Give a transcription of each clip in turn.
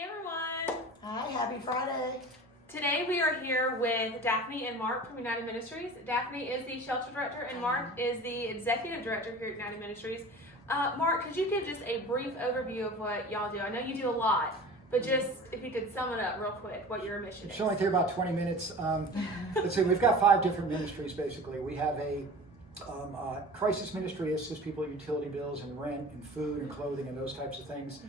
Hey everyone! Hi, happy Friday. Today we are here with Daphne and Mark from United Ministries. Daphne is the shelter director and Mark is the executive director here at United Ministries. Mark, could you give just a brief overview of what y'all do? I know you do a lot, but just if you could sum it up real quick, what your mission is. It should only take about 20 minutes. Let's see, we've got 5 different ministries basically. We have a crisis ministry, assists people with utility bills and rent and food and clothing and those types of things.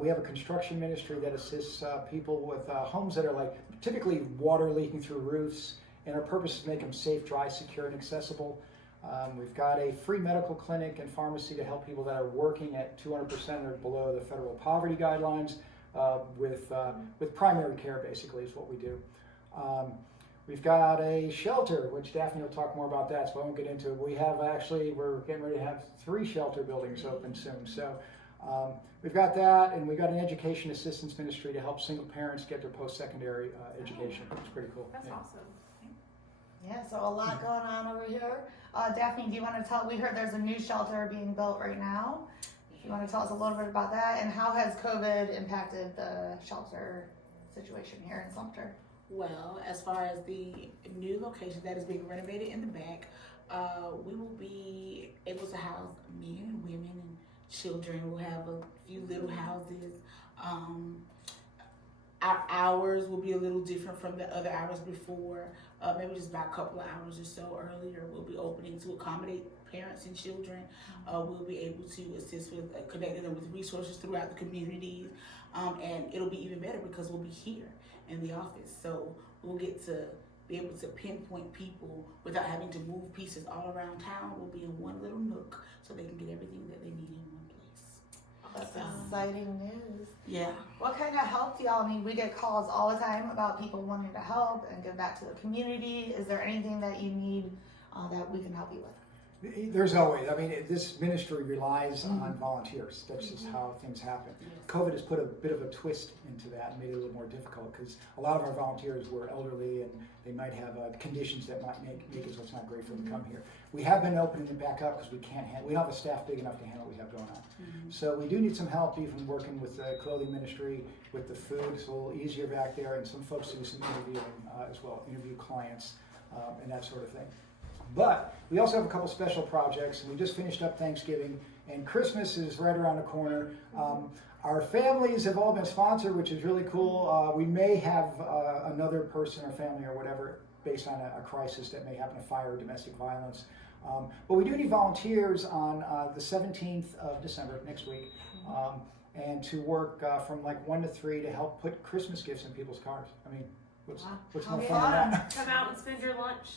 We have a construction ministry that assists people with homes that are like typically water leaking through roofs, and our purpose is to make them safe, dry, secure, and accessible. We've got a free medical clinic and pharmacy to help people that are working at 200% or below the federal poverty guidelines with primary care basically is what we do. We've got a shelter, which Daphne will talk more about that, so I won't get into it. We have we're getting ready to have 3 shelter buildings open soon. So we've got that, and we've got an education assistance ministry to help single parents get their post-secondary education. It's pretty cool. That's Yeah. awesome. Yeah, so a lot going on over here. Daphne, do you want to tell, we heard there's a new shelter being built right now. If you want to tell us a little bit about that, and how has COVID impacted the shelter situation here in Sumter? Well, as far as the new location that is being renovated in the back, we will be able to house men and women and children. We'll have a few little houses. Our hours will be a little different from the other hours before. Maybe just about a couple of hours or so earlier. We'll be opening to accommodate parents and children. We'll be able to assist with connecting them with resources throughout the communities. And it'll be even better because we'll be here in the office. So we'll get to be able to pinpoint people without having to move pieces all around town. We'll be in one little nook so they can get everything that they need in one place. That's exciting news. Yeah. What kind of help do y'all need? We get calls all the time about people wanting to help and give back to the community. Is there anything that you need that we can help you with? There's always, this ministry relies on volunteers. That's just how things happen. COVID has put a bit of a twist into that and made it a little more difficult because a lot of our volunteers were elderly and they might have conditions that might make it so it's not great for them to come here. We have been opening it back up because we don't have a staff big enough to handle what we have going on. So we do need some help even working with the clothing ministry, with the food. It's a little easier back there, and some folks do some interviewing as well, interview clients and that sort of thing. But we also have a couple special projects, and we just finished up Thanksgiving, and Christmas is right around the corner. Our families have all been sponsored, which is really cool. We may have another person or family or whatever based on a crisis that may happen, a fire or domestic violence. But we do need volunteers on the 17th of December, next week, and to work from like 1 to 3 to help put Christmas gifts in people's cars. What's more fun than that? Come out and spend your lunch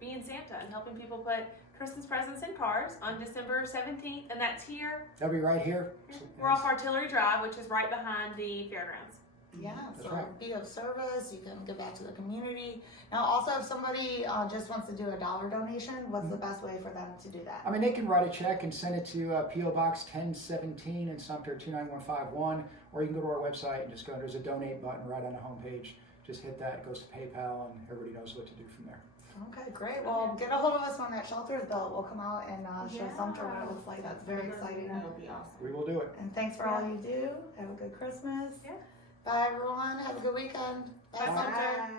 being Santa and helping people put Christmas presents in cars on December 17th, and that's here. That'll be right here. We're off Artillery Drive, which is right behind the fairgrounds. Yeah, That's so right. be of service, you can give back to the community. Now also if somebody just wants to do a $1 donation, what's the best way for them to do that? They can write a check and send it to P.O. Box 1017 in Sumter 29151, or you can go to our website and just go, there's a donate button right on the homepage. Just hit that, it goes to PayPal, and everybody knows what to do from there. Okay, great. Well, get a hold of us when that shelter is built. We'll come out and show Sumter what it looks like. That's very exciting. That would be awesome. We will do it. And thanks for all you do. Have a good Christmas. Yeah. Bye, everyone. Have a good weekend. Bye, Bye. Sumter.